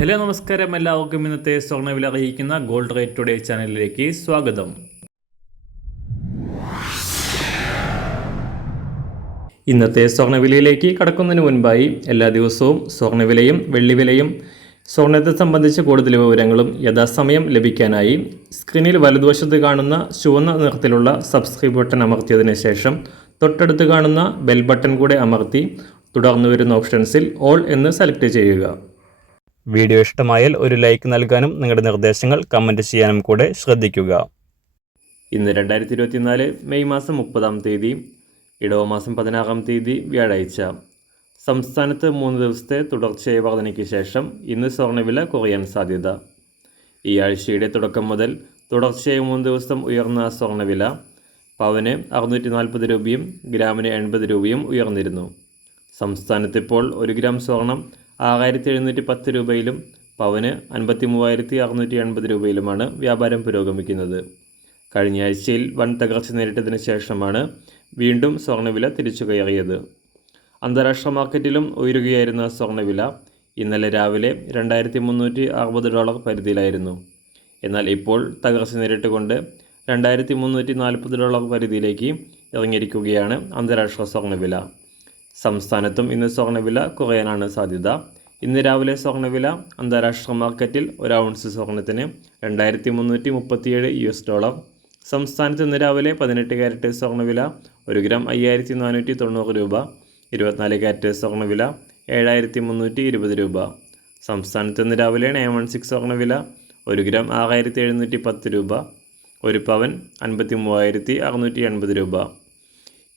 Hello നമസ്കാരം, എല്ലാവർക്കും ഇന്നത്തെ സ്വർണ്ണവില അറിയിക്കുന്ന ഗോൾഡ് റേറ്റ് ടുഡേ ചാനലിലേക്ക് സ്വാഗതം. ഇന്നത്തെ സ്വർണ്ണവിലയിലേക്ക് കടക്കുന്നതിന് മുൻപായി എല്ലാ ദിവസവും സ്വർണ്ണവിലയും വെള്ളിവിലയും സ്വർണ്ണത്തെ സംബന്ധിച്ച കൂടുതൽ വിവരങ്ങളും യഥാസമയം ലഭിക്കാനായി സ്ക്രീനിൽ വലതുവശത്ത് കാണുന്ന ചുവന്ന നിറത്തിലുള്ള സബ്സ്ക്രൈബ് ബട്ടൺ അമർത്തിയതിനു ശേഷം തൊട്ടടുത്ത് കാണുന്ന ബെൽ ബട്ടൺ കൂടെ അമർത്തി തുടർന്ന് വരുന്ന ഓപ്ഷൻസിൽ ഓൾ എന്ന് സെലക്ട് ചെയ്യുക. വീഡിയോ ഇഷ്ടമായാൽ ഒരു ലൈക്ക് നൽകാനും നിങ്ങളുടെ നിർദ്ദേശങ്ങൾ കമൻറ്റ് ചെയ്യാനും കൂടെ ശ്രദ്ധിക്കുക. ഇന്ന് 2024 മെയ് മാസം 30 ഇടവമാസം 16 വ്യാഴാഴ്ച. സംസ്ഥാനത്ത് 3 ദിവസത്തെ തുടർച്ചയായ വർധനയ്ക്ക് ശേഷം ഇന്ന് സ്വർണ്ണവില കുറയാൻ സാധ്യത. ഈ ആഴ്ചയുടെ തുടക്കം മുതൽ തുടർച്ചയായ 3 ദിവസം ഉയർന്ന സ്വർണ്ണവില പവന് 640 രൂപയും ഗ്രാമിന് 80 രൂപയും ഉയർന്നിരുന്നു. സംസ്ഥാനത്തിപ്പോൾ 1 ഗ്രാം സ്വർണം 6710 രൂപയിലും പവന് 53,680 രൂപയിലുമാണ് വ്യാപാരം പുരോഗമിക്കുന്നത്. കഴിഞ്ഞ ആഴ്ചയിൽ വൻ തകർച്ച നേരിട്ടതിന് ശേഷമാണ് വീണ്ടും സ്വർണ്ണവില തിരിച്ചു കയറിയത്. അന്താരാഷ്ട്ര മാർക്കറ്റിലും ഉയരുകയായിരുന്ന സ്വർണ്ണവില ഇന്നലെ രാവിലെ $2,360 പരിധിയിലായിരുന്നു. എന്നാൽ ഇപ്പോൾ തകർച്ച നേരിട്ടുകൊണ്ട് $2,340 പരിധിയിലേക്ക് ഇറങ്ങിയിരിക്കുകയാണ് അന്താരാഷ്ട്ര സ്വർണ്ണവില. സംസ്ഥാനത്തും ഇന്ന് സ്വർണ്ണവില കുറയാനാണ് സാധ്യത. ഇന്ന് രാവിലെ സ്വർണ്ണവില അന്താരാഷ്ട്ര മാർക്കറ്റിൽ 1 ഔൺസ് സ്വർണ്ണത്തിന് $2,337. സംസ്ഥാനത്ത് ഇന്ന് രാവിലെ 18 ക്യാരറ്റ് സ്വർണ്ണവില 1 ഗ്രാം 5,490 രൂപ. 24 ക്യാരറ്റ് സ്വർണ്ണവില 7,320 രൂപ. സംസ്ഥാനത്ത് ഇന്ന് രാവിലെ 916 സ്വർണ്ണവില 1 ഗ്രാം 6,710 രൂപ. 1 പവൻ 53,680 രൂപ.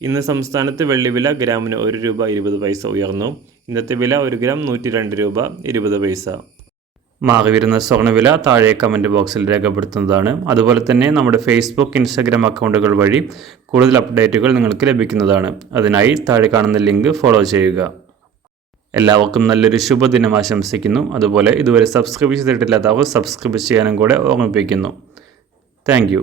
ഇന്ന് സംസ്ഥാനത്ത് വെള്ളിവില ഗ്രാമിന് 1 രൂപ 20 പൈസ ഉയർന്നു. ഇന്നത്തെ വില 1 ഗ്രാം 102 രൂപ 20 പൈസ. മാറിവരുന്ന സ്വർണ്ണവില താഴെ കമൻറ്റ് ബോക്സിൽ രേഖപ്പെടുത്തുന്നതാണ്. അതുപോലെ തന്നെ നമ്മുടെ ഫേസ്ബുക്ക്, ഇൻസ്റ്റാഗ്രാം അക്കൗണ്ടുകൾ വഴി കൂടുതൽ അപ്ഡേറ്റുകൾ നിങ്ങൾക്ക് ലഭിക്കുന്നതാണ്. അതിനായി താഴെ കാണുന്ന ലിങ്ക് ഫോളോ ചെയ്യുക. എല്ലാവർക്കും നല്ലൊരു ശുഭദിനം ആശംസിക്കുന്നു. അതുപോലെ ഇതുവരെ സബ്സ്ക്രൈബ് ചെയ്തിട്ടില്ലാത്തവർ സബ്സ്ക്രൈബ് ചെയ്യാനും കൂടെ ഓർമ്മിപ്പിക്കുന്നു. താങ്ക്